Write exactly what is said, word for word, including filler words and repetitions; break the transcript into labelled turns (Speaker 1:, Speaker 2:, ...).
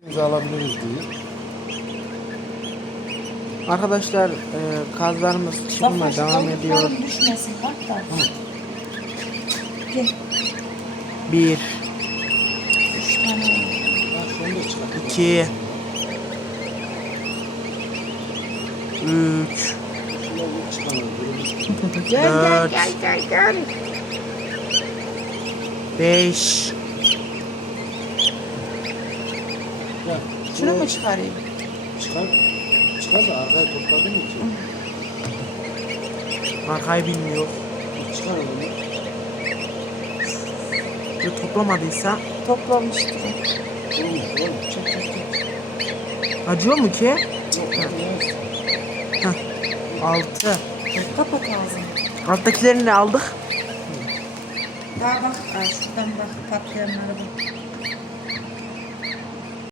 Speaker 1: İmzalabiliriz diye.
Speaker 2: Arkadaşlar e, kazlarımız çıkmaya devam ediyor.
Speaker 3: Zafer, düşmesin bak da. Gel.
Speaker 2: Bir,
Speaker 3: Üç tane.
Speaker 1: Ha, şunu da çıkart.
Speaker 2: iki, üç,
Speaker 1: Şunları bir çıkaralım, böyle bir-
Speaker 3: Gel
Speaker 2: Dört.
Speaker 3: gel gel gel gel.
Speaker 2: beş,
Speaker 1: Ya,
Speaker 3: Şunu
Speaker 1: şunu
Speaker 3: mu çıkarayım?
Speaker 1: çıkar. Çıkar da arkaya topladın mı ki?
Speaker 2: arkayı bilmiyor.
Speaker 1: Çıkar onu.
Speaker 2: Ya toplamadıysa
Speaker 3: Toplamıştım.
Speaker 1: Olmuş, olmuş.
Speaker 3: Çok çok çok.
Speaker 2: acıyor mu ki?
Speaker 1: Yok, ya.
Speaker 2: Altı.
Speaker 3: Kapat ağzını.
Speaker 2: Alttakilerini de aldık.
Speaker 3: Daha bak. Ay, şuradan bak patlayanlara bak.